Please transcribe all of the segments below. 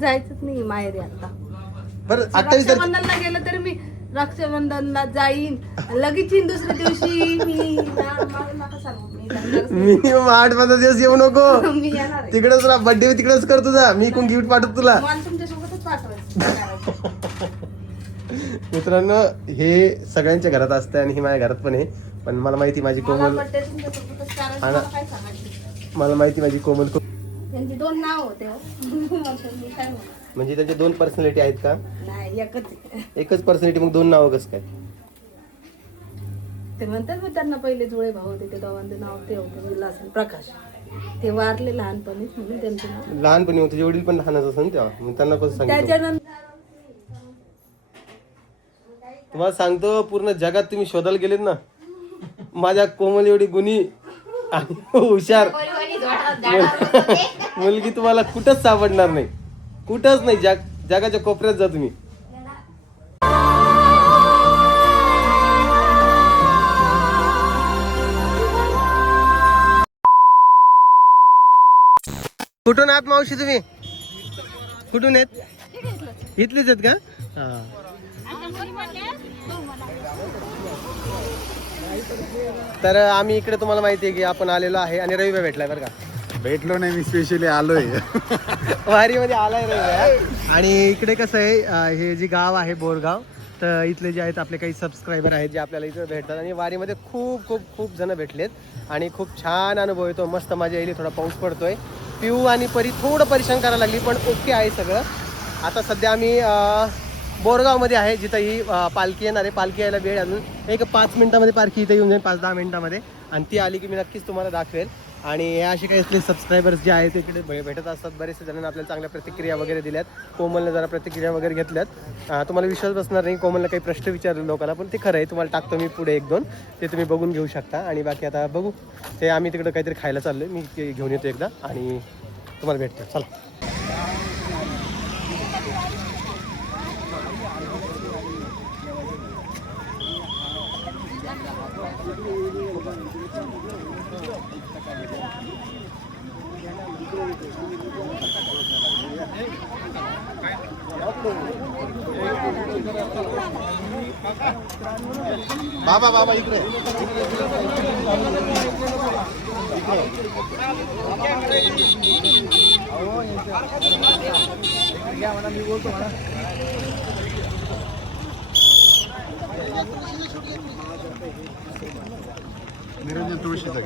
जायचंच नाही माहेरी आता. बरं 28 तारीख रक्षाबंधनला गेलं तर मी रक्षाबंधनला जाईन लगेच येईन दुसऱ्या दिवशी. मी मला नका सांगू, मी जाणारच नाही. मिनिमम 8-15 दिवस येऊ नको. मी येणार आहे. तिकडेच राहा, बर्थडे तिकडेच कर तुझा. मी कोण गिफ्ट पाठवतो तुला. मला तुमच्यासोबतच पाठवायचं. मित्रांनो, हे सगळ्यांच्या घरात असतं आणि हे माझ्या घरात पण आहे. पण मला माहिती माझी मला कोमल, birthday तुमच्यासोबतच करायचं. हा ना. मला काय सांगायचं. मला माहिती माझी कोमल खूप, त्यांची 2 नाव होते हो. म्हणतो मी काय म्हणू. म्हणजे त्यांचे 2 पर्सनॅलिटी आहेत का? नाही, एकच आहे. एकच पर्सनॅलिटी, मग 2 नावं कसं काय? ते म्हणतात मग त्यांना पहिले जुळे भाऊ होते, ते दोघांचे नाव ते होते विलास आणि प्रकाश. ते वारले लहानपणीच म्हणून त्यांचं नाव. लहानपणी होते, वडील पण लहानच असेल तेव्हा, मग त्यांना कसं सांगितलं? त्याच्यानंतर तुम्हाला सांगतो, पूर्ण जगात तुम्ही शोधायला गेलेत ना, माझ्या कोमल एवढी गुणी आणि हुशार मुलगी तुम्हाला कुठंच सापडणार नाही, कुठंच नाही. जगाच्या कोपऱ्यात जा तुम्ही. कुठून आहात मावशी तुम्ही? कुठून आहेत? इथलेच आहेत का? हा. तर आम्ही इकडे, तुम्हाला माहिती आहे की आपण आलेलो आहे आणि रविवार भेटलाय बरं का. भेटलो नाही, मी स्पेशली आलोय. वारीमध्ये आलाय रविवार. आणि इकडे कसं आहे, हे जे गाव आहे बोरगाव, तर इथले जे आहेत आपले काही सबस्क्रायबर आहेत जे आपल्याला इथे भेटतात. आणि वारीमध्ये खूप खूप खूप जण भेटलेत आणि खूप छान अनुभव येतो. मस्त मजा येईल. थोडा पाऊस पडतोय. पिऊ आणि परी थोडं परेशान करायला लागली, पण ओके आहे सगळं. आता सध्या आम्ही बोरगावमध्ये आहे, जिथं ही पालखी येणार आहे. पालखी यायला वेळ अजून एक 5 मिनिटामध्ये पालखी इथे येऊन जाईल, 5-10 मिनिटामध्ये. आणि ती आली की मी नक्कीच तुम्हाला दाखवेल. आणि हे असे काही असले सबस्क्रायबर्स जे आहेत तिकडे भेटत असतात. बरेचसे जणांना आपल्याला चांगल्या प्रतिक्रिया वगैरे दिल्यात. कोमलने जरा प्रतिक्रिया वगैरे घेतल्यात. तुम्हाला विश्वास बसणार नाही, कोमलने काही प्रश्न विचारले लोकांना, पण ते खरं आहे. तुम्हाला टाकतो मी पुढे 1-2, ते तुम्ही बघून घेऊ शकता. आणि बाकी आता बघू, ते आम्ही तिकडे काहीतरी खायला चाललोय, मी ते घेऊन येतो एकदा आणि तुम्हाला भेटतो. चला. बाबा बाबा इकडे. निरंजन तुळशीचा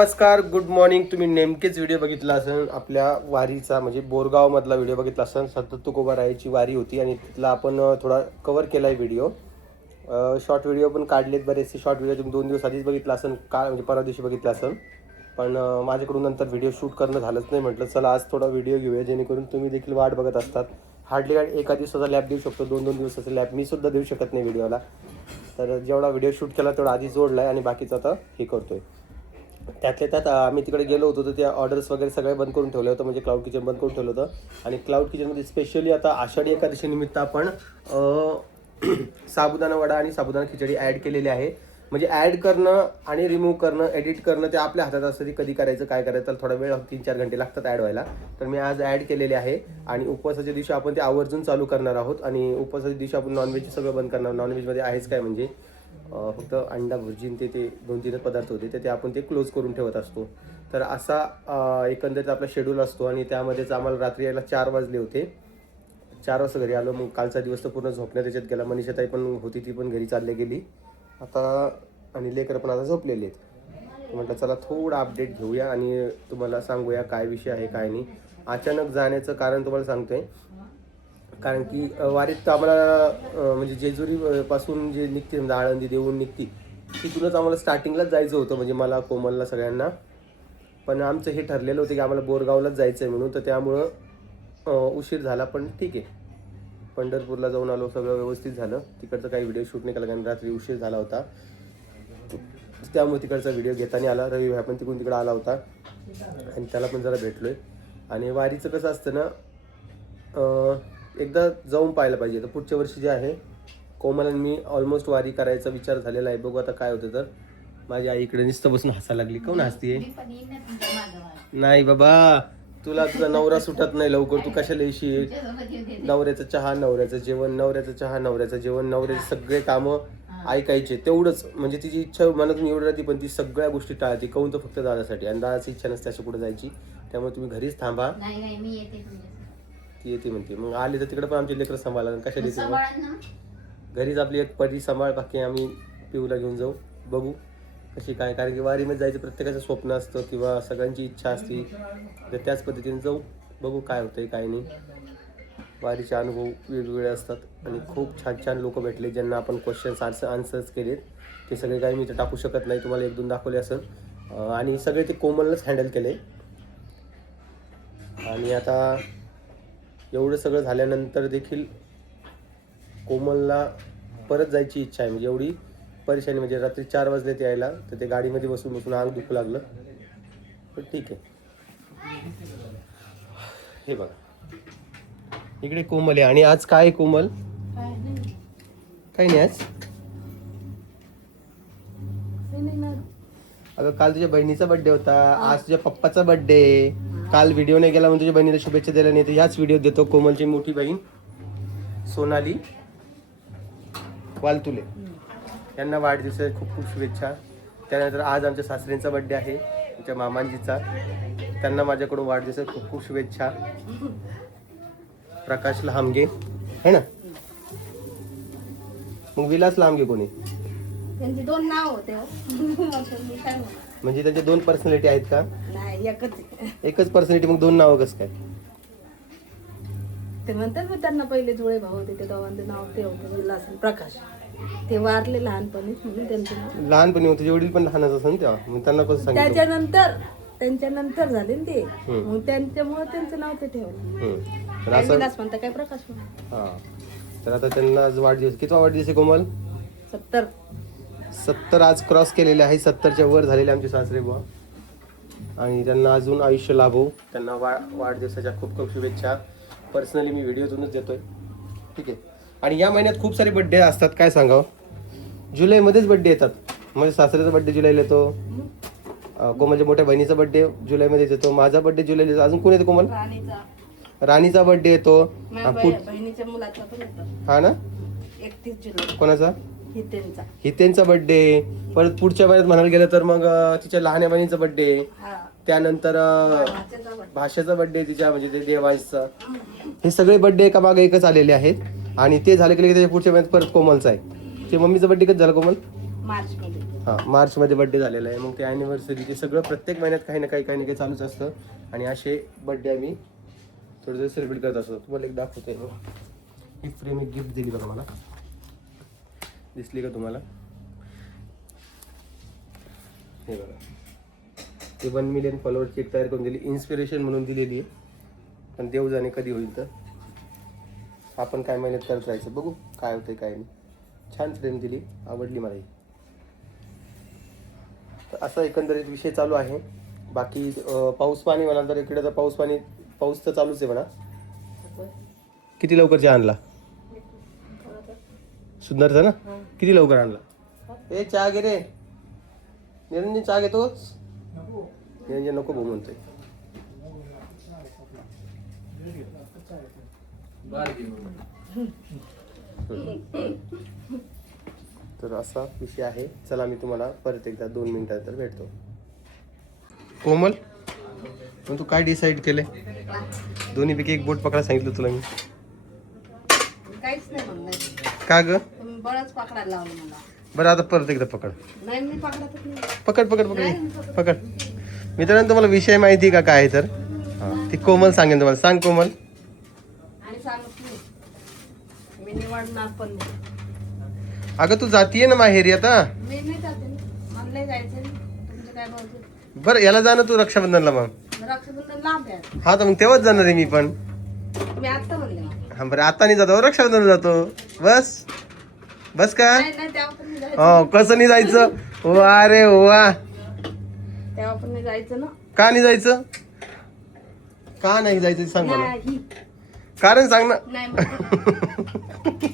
नमस्कार, गुड मॉर्निंग. तुम्ही नेमकेच व्हिडिओ बघितला असेल आपल्या वारीचा, म्हणजे बोरगाव मधला व्हिडिओ बघितला असेल. संत तुकोबारायाची वारी होती आणि तिथला आपण थोडा कव्हर केलाय व्हिडिओ. शॉर्ट व्हिडिओ पण काढलेत, बरेचसे शॉर्ट व्हिडिओ तुम्ही 2 दिवस आधीच बघितला असेल, काल म्हणजे परवा दिवशी बघितला असेल. पण माझ्याकडून नंतर व्हिडिओ शूट करणं झालंच नाही. म्हटलं चला आज थोडा व्हिडिओ घेऊया, जेणेकरून तुम्ही देखील वाट बघत असतात. हार्डली एका दिवसाचा लॅब देऊ शकतो, 2-2 दिवसाचा लॅब मी सुद्धा देऊ शकत नाही व्हिडिओला. तर जेवढा व्हिडिओ शूट केला तेवढा आधी जोडलाय आणि बाकीचं आता हे करतोय. त्यातल्या त्यात आम्ही तिकडे गेलो होतो तर त्या ऑर्डर्स वगैरे सगळे बंद करून ठेवलं होतं, म्हणजे क्लाउड किचन बंद करून ठेवलं होतं. आणि क्लाउड किचनमध्ये स्पेशली आता आषाढी एकादशी निमित्त आपण साबुदाणा वडा आणि साबुदाणा खिचडी ॲड केलेली आहे. म्हणजे ॲड करणं आणि रिमूव्ह करणं, एडिट करणं ते आपल्या हातात असतं, ते कधी करायचं काय करायचं, तर थोडा वेळ 3-4 घंटे लागतात ॲड व्हायला. तर मी आज ॲड केलेले आहे आणि उपवासाच्या दिवशी आपण ते आवर्जून चालू करणार आहोत. आणि उपवासाच्या दिवशी आपण नॉनव्हेज सगळं बंद करणार. नॉनव्हेजमध्ये आहेच काय म्हणजे फक्त अंडा भुर्जी ते 2-3 पदार्थ होते ते आपण ते क्लोज करून ठेवत असतो. तर असा एकंदरीत आपला शेड्यूल असतो. आणि त्यामध्येच आम्हाला रात्री यायला 4 वाजले होते. 4 वाजता घरी आलो. मग कालचा दिवस तर पूर्ण झोपण्यात त्याच्यात गेला. मनीषाताई पण होती, ती पण घरी चालली गेली आता. आणि लेकरं पण आता झोपलेले आहेत. म्हटलं चला थोडं अपडेट घेऊया आणि तुम्हाला सांगूया काय विषय आहे काय नाही. अचानक जाण्याचं कारण तुम्हाला सांगतोय, कारण की वारीत आम्हाला म्हणजे जेजुरी पासून जे निघते म्हणजे आळंदी देऊन निघते तिथूनच आम्हाला स्टार्टिंगलाच जायचं होतं, म्हणजे मला, कोमलला, सगळ्यांना. पण आमचं हे ठरलेलं होतं की आम्हाला बोरगावलाच जायचं आहे म्हणून. तर त्यामुळं उशीर झाला, पण ठीक आहे. पंढरपूरला जाऊन आलो, सगळं व्यवस्थित झालं. तिकडचं काही व्हिडिओ शूट नाही केला कारण रात्री उशीर झाला होता, त्यामुळे तिकडचा व्हिडिओ घेता नाही आला. रवी भाई पण तिकडून तिकडं आला होता आणि त्याला पण जरा भेटलोय. आणि वारीचं कसं असतं ना, एकदा जाऊन पाहायला पाहिजे. तर पुढच्या वर्षी जे आहे कोमल आणि मी ऑलमोस्ट वारी करायचा विचार झालेला आहे. बघू आता काय होतं. तर माझी आई इकडे नुसतं बसून हसायला लागली. कोण हसतीये? नाही बाबा, तुला तुझा नवरा सुटत नाही लवकर, तू कशाला येशील? नवऱ्याचा चहा, नवऱ्याचं जेवण, नवऱ्याचा चहा, नवऱ्याचं जेवण, नवऱ्याचे सगळे कामं ऐकायचे तेवढंच. म्हणजे तिची इच्छा मनातून एवढी राहते, पण ती सगळ्या गोष्टी टाळते. काहून तर फक्त दादासाठी. आणि दादाची इच्छा नसते अशा कुठे जायची. त्यामुळे तुम्ही घरीच थांबा. ती येते म्हणते. मग आली तर तिकडे पण आमची लेकरं सांभाळा. कशा देते? घरीच आपली एक परी सांभाळ. बाकी आम्ही पिऊला घेऊन जाऊ. बघू कशी काय, कारण की वारीमध्ये जायचं प्रत्येकाचं स्वप्न असतं किंवा सगळ्यांची इच्छा असते. तर त्याच पद्धतीने जाऊ. बघू काय होतंय काय नाही. वारीचे अनुभव वेगवेगळे असतात आणि खूप छान छान लोक भेटले ज्यांना आपण क्वेश्चन्स आन्सर्स केलेत. ते सगळे काही मी तर टाकू शकत नाही, तुम्हाला 1-2 दाखवले असेल. आणि सगळे ते कोमलनंच हँडल केले. आणि आता एवढं सगळं झाल्यानंतर देखील कोमलला परत जायची इच्छा आहे. म्हणजे एवढी परेशानी, म्हणजे रात्री 4 वाजले ते यायला, तर ते गाडीमध्ये बसून बसून अंग दुखू लागलं. पण ठीक आहे. हे बघा इकडे कोमल आहे. आणि आज काय कोमल? काही नाही आज. अगं काल तुझ्या बहिणीचा बर्थडे होता, आज तुझ्या पप्पाचा बर्थडे. काल व्हिडिओ नाही गेला म्हणून तुझ्या बहिणीला शुभेच्छा दिल्या नाही, तर ह्याच व्हिडिओ देतो. कोमलची मोठी बहीण सोनाली वालतुले यांना वाढदिवसाच्या खूप खूप शुभेच्छा. त्यानंतर आज आमच्या सासऱ्यांचा बर्थडे आहे, आमच्या मामांजीचा. त्यांना माझ्याकडून वाढदिवसाच्या खूप खूप शुभेच्छा. प्रकाश लहामगे है ना. मग विलास लहामगे कोणी? त्यांची 2 नाव होते. म्हणजे त्यांचे 2 पर्सनॅलिटी आहेत का? नाही, एकच पर्सनॅलिटी, मग 2 नावं कसं काय? ते म्हणतात मग त्यांना पहिले जुळे भाऊ होते, ते दोघांचे नाव ते होते विलास आणि प्रकाश. ते वारले लहानपणी म्हणून त्यांचं नाव. लहानपणी होते, जे वडील पण लहानच असेल तेव्हा, मग त्यांना कसं सांगितलं? त्यांच्यानंतर झाले ना ते, मग त्यांच्यामुळे त्यांचं नाव ते ठेवलं. तर असं विलास म्हणता काय प्रकाश म्हणता. हा. तर आता त्यांना आज वाढदिवस, किती वाढदिवस आहे कोमल? 70 आज क्रॉस केलेले आहे. 70च्या वर झालेले आमचे सासरे बुवा. आणि त्यांना अजून आयुष्य लाभो. त्यांना वाढदिवसाच्या खूप खूप शुभेच्छा. पर्सनली मी व्हिडिओतूनच देतोय. ठीक आहे. आणि या महिन्यात खूप सारे बड्डे असतात, काय सांगावं. जुलैमध्येच बड्डे येतात. म्हणजे सासऱ्याचा बड्डे जुलैला येतो, कोमलच्या मोठ्या बहिणीचा बड्डे जुलैमध्येच येतो, माझा बड्डे जुलैला येतो. अजून कोण येतो कोमल? राणीचा बड्डे येतो. बहिणीच्या मुलाचा पण येतो. हा ना, 31 जुलै. कोणाचा? हितेंचा बड्डे. परत पुढच्या महिन्यात म्हणायला गेलं तर मग तिच्या लहान्या बहिणीचा बड्डे. त्यानंतर भाषेचा बड्डे, तिच्या म्हणजे ते देवांशचा. हे सगळे बड्डे एका मागे एकच आलेले आहेत. आणि ते झाले की त्याच्या पुढच्या महिन्यात परत कोमलचा आहे. ते मम्मीचा बड्डे कधी झाला कोमल? मार्च मध्ये बड्डे झालेला आहे. मग ते अॅनिव्हर्सरी, ते सगळं प्रत्येक महिन्यात काही ना काही चालूच असतं. आणि असे बड्डे आम्ही थोडं सेलिब्रेट करत असतो. तुम्हाला एक दाखवते. ही फ्रेम एक गिफ्ट दिली बघा मला, दिसली का तुम्हाला? हे बघा, ते 1 मिलियन फॉलोअरची एक तयार करून दिली, इन्स्पिरेशन म्हणून दिलेली आहे. पण देव जाणे कधी होईल, तर आपण काय मेहनत करत राहायचं. बघू काय होतंय काय नाही. छान फ्रेम दिली, आवडली मला ही. तर असा एकंदरीत विषय चालू आहे. बाकी पाऊस पाणी म्हणा तर इकडे तर पाऊस तर चालूच आहे म्हणा. किती लवकर चहा आणला सुंदरचा ना? किती लवकर आणला? ए चहा घे रे निरंजन, चहा घेतोच? निरंजन नको भाऊ म्हणतोय. तर असा विषय आहे. चला मी तुम्हाला परत एकदा 2 मिनिटानंतर भेटतो. कोमल मग तू काय डिसाईड केले? दोन्हीपैकी एक बोट पकडा सांगितलं तुला मी. काहीच नाही म्हणलं. का ग? तुम्ही बळच पकडायला लावलं मला. बरं आता परत एकदा पकड. नाही मी पकडतच नाही. पकड पकड पकड पकड. मित्रांनो तुम्हाला विषय माहिती आहे का काय आहे तर? ती कोमल सांगेन तुम्हाला. सांग कोमल. आणि सांगत नाही. मी निवडणार पण नाही. अगं तू जातीये ना माहेरी आता? मी नाही जाते ना. मला नाही जायचं ना. तुमचं काय बोलतो? बरं याला जा ना तू रक्षाबंधनला मग. रक्षाबंधन लांब आहे. हा तर मग तेव्हाच जाणार आहे मी पण. मी आता म्हणले मला. हा बरं आता नाही जातो रक्षाबंधनला जातो. बस बस का? नाही नाही तेव्हा पण नाही जायचं. हो कसं नाही जायचं? वा रे वा. तेव्हा पण नाही जायचं ना. का नाही जायचं? का नाही जायचं सांग मला. नाही. कारण सांग ना. नाही म्हणते.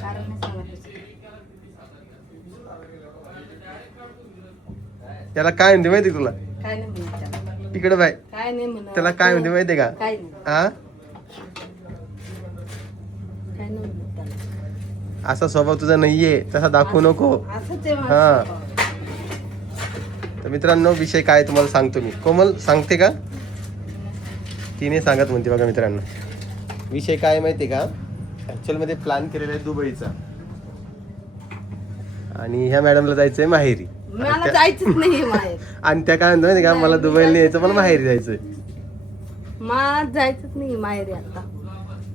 कारण नाही सांगायचं. त्याला काय म्हणते माहिती तुला? काय नाही म्हणत त्याला. तिकडे बाय काय नाही म्हणत. त्याला काय म्हणते माहितीये का? काय नाही. हा काय नाही म्हणत त्याला. असा स्वभाव तुझा नाहीये तसा दाखवू नको. असंच आहे हा. माझं स्वभाव. तर मित्रांनो विषय काय तुम्हाला सांगतो मी. कोमल सांगते का? तिने सांगत म्हणते बघा मित्रांनो. विषय काय माहितीये का? ऍक्च्युअल मध्ये प्लॅन केलेला आहे दुबईचा आणि ह्या मॅडमला जायचंय माहेरी. मला जायचंच नाही माहेर. आणि त्या काय म्हणतो माहिती का? मला दुबईला यायचं मला माहेरी जायचंय. मला जायचंच नाही माहेरी आता.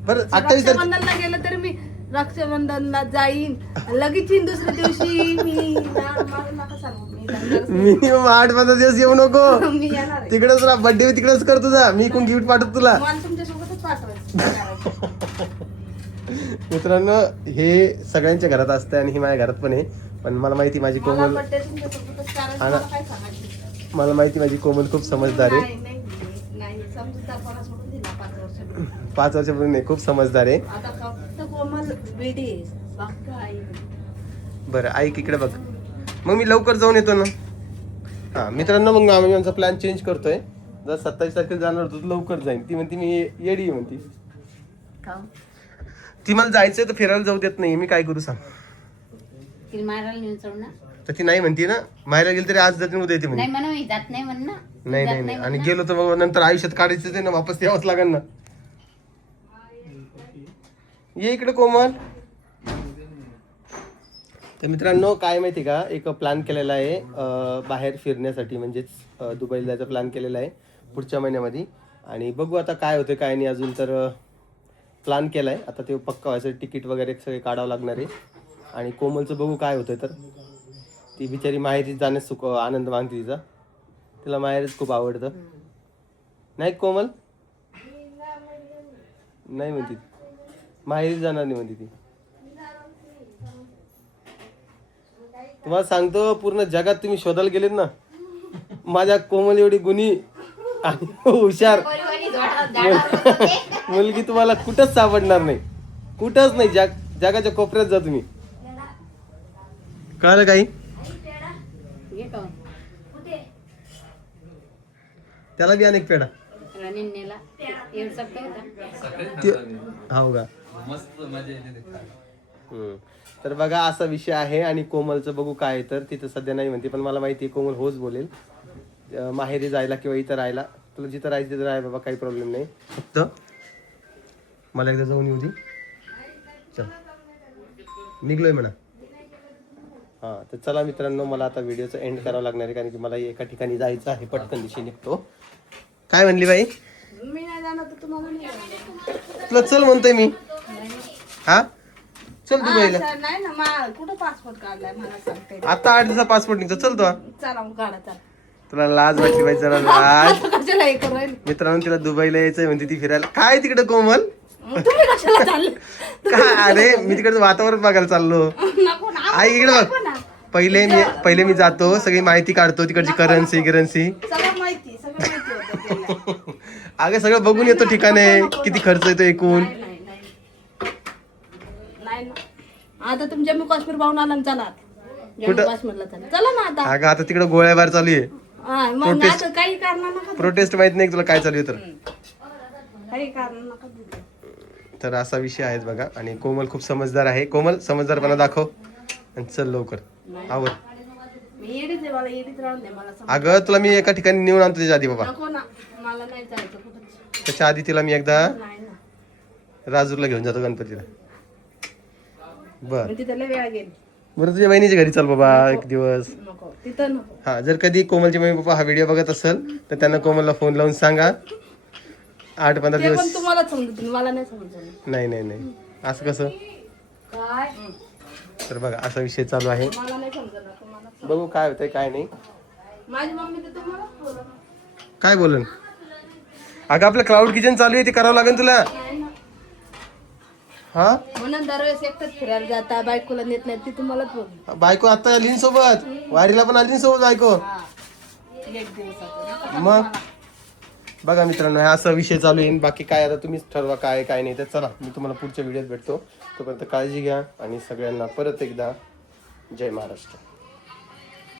बरं 28 तारखेला रक्षाबंधनला गेलं तर मी रक्षाबंधनला जाईन लगेच येईन दुसऱ्या दिवशी. मी मला नका सांगू. मी जाणारच नाही. मिनिमम 8-15 दिवस येऊ नको. मी येणार आहे. तिकडेच राहा. बर्थडे तिकडेच कर तुझा. मी कोण गिफ्ट पाठवतो तुला. मला तुमच्यासोबतच पाठवायचं. मित्रांनो हे सगळ्यांच्या घरात असतं आणि ही माझ्या घरात पण आहे. पण मला माहिती माझी मला कोमल बड्डे तुमच्यासोबतच करायचं. हा ना. मला काय सांगायचं? मला माहिती माझी कोमल खूप समजदार आहे. नाही नाही नाही समजूतदारपणा सोडून दिला 5 वर्ष. 5 वर्षापूर्वी नाही खूप समजदार आहे. आता फक्त कोमल वेडी आहे. बाकी काही नाही. बरं ऐक इकडे बघ. मग मी लवकर जाऊन येतो ना. हा मित्रांनो मग आम्ही आमचा प्लॅन चेंज करतोय. जर 27 तारखेला जाणार होतो तर लवकर जाईन. ती म्हणते मी येडी आहे म्हणती. का? ती मला जायचंय तर फिरायला जाऊ देत नाही. मी काय करू सांग? तिला मारायला नेऊन सोड ना. तर ती नाही म्हणती ना. माहेरा गेली तरी आज जाते उद्या येते नाही म्हणजे. म्हणा मी जात नाही म्हण ना. नाही नाही नाही आणि गेलो तर मग नंतर आयुष्यात काढायचं ते ना वापस यावंच लागेल ना. ये इकडे कोमल. तर मित्रांनो काय माहिती का? एक प्लॅन केलेला आहे बाहेर फिरण्यासाठी म्हणजेच दुबईला जायचा प्लॅन केलेला आहे पुढच्या महिन्यामध्ये. आणि बघू आता काय होतं काय नाही. अजून तर प्लॅन केला आहे. आता ते पक्का व्हायचं तिकीट वगैरे सगळे काढावं लागणार आहे. आणि कोमलचं बघू काय होतं. तर ती बिचारी माहेरी जाण्यास आनंद मागते तिचा. तिला माहेरच खूप आवडतं. नाही कोमल? नाही म्हणती माहेरी जाणार नाही म्हणते ती. तुम्हाला सांगतो पूर्ण जगात तुम्ही शोधायला गेलेत ना माझ्या कोमल एवढी गुणी आणि हुशार मुलगी तुम्हाला कुठंच सापडणार नाही. कुठंच नाही. जगाच्या कोपऱ्यात जा तुम्ही. कळलं काही? घे का? त्याला बी अनेक पेढा निन्नेला एवढं सगळं होता. हो का? तर बघा असा विषय आहे. आणि कोमलचं बघू काय आहे. तर तिथं सध्या नाही म्हणते पण मला माहिती आहे कोमल होच बोलेल. माहेरी जायला किंवा इथं राहायला. तुला जिथं राहायचं तिथं राहाय बाबा काही प्रॉब्लेम नाही. फक्त मला एकदा जाऊन येऊ दे. चल निघलोय म्हणा. हां तर चला मित्रांनो मला आता व्हिडिओचं एंड करावं लागणार आहे कारण की मला एका ठिकाणी जायचं आहे. पटकन दिशे निघतो. काय म्हणली बाई? मी नाही जाणार तर तुम्हाला नाही जाणार. तुला चल म्हणतोय मी. हा चल दुबईला. नाही ना कुठं पासपोर्ट काढलाय मला सांगते. आता 8 दिवसा पासपोर्ट निघतो. चल तो. चला मग काढा चला. तुला लाज वाटली पाहिजे जरा लाज. कशाला हे करू राहिले? मित्रांनो तिला दुबईला यायचंय म्हणते ती फिरायला. काय तिकडे कोमल? मग तुम्ही कशाला चालले? काय अरे मी तिकडचं वातावरण बघायला चाललो. नको ना. आई इकडे बघ. नको ना. पहिले मी जातो, सगळी माहिती काढतो, तिकडची करन्सी सगळं माहिती होतं त्याला. अगं सगळं बघून येतो ठिकाणे, किती खर्च येतो एकूण. नाही ना. आता तुम्ही जम्मू काश्मीर पाहून आला ना, चला जम्मू कुठं? काश्मीरला चला ना आता. अगं आता तिकडे गोळ्याबार चालू आहे, हा, मग आता काही कारण नका प्रोटेस्ट माहित नाही तुला काय चालू आहे तर. काही कारण नका देऊ. तर असा विषय आहे बघा. आणि कोमल खूप समजदार आहे. कोमल समजदारपणा दाखव आणि चल लवकर आवर. मी येडीच आहे, मला येडीच राहून दे. मला अगं तुला मी एका ठिकाणी नेऊन आणतो त्याच्या आधी बाबा. नको ना, मला नाही जायचं कुठंच. त्याच्या आधी तिला मी एकदा नाही ना, राजूरला घेऊन जातो गणपतीला. बर मी तिथं लय वेळा गेली. बरं तुझ्या बहिणीच्या घरी चल बाबा एक दिवस. नको तिथं नको. हा जर कधी कोमलचे मम्मी पप्पा हा व्हिडिओ बघत असेल तर त्यांना कोमलला फोन लावून सांगा 8-15 ते पण दिवस. तुम्हाला समजत, मला नाही समजत. नाही असं कसं. काय तर बघा असा विषय चालू आहे. मला नाही समजत, तुम्हाला. बघू काय होतंय काय नाही. माझी मम्मी तर तुम्हाला बोलत. काय बोलन. अगं आपलं क्लाउड किचन चालू आहे, ते करावं लागेल तुला. नाही ना. हा म्हणून दरवेळेस एकटंच फिरायला जाता, बायकोला नेत नाही, ती तुम्हालाच बोल. बायको आता आली ना सोबत, वारीला पण आली ना सोबत बायको. एक दिवसाचं मग बघा मित्रांनो हा असा विषय चालू आहे. बाकी काय आता तुम्हीच ठरवा काय काय नाही. तर चला मी तुम्हाला पुढच्या व्हिडिओत भेटतो. तोपर्यंत काळजी घ्या आणि सगळ्यांना परत एकदा जय महाराष्ट्र.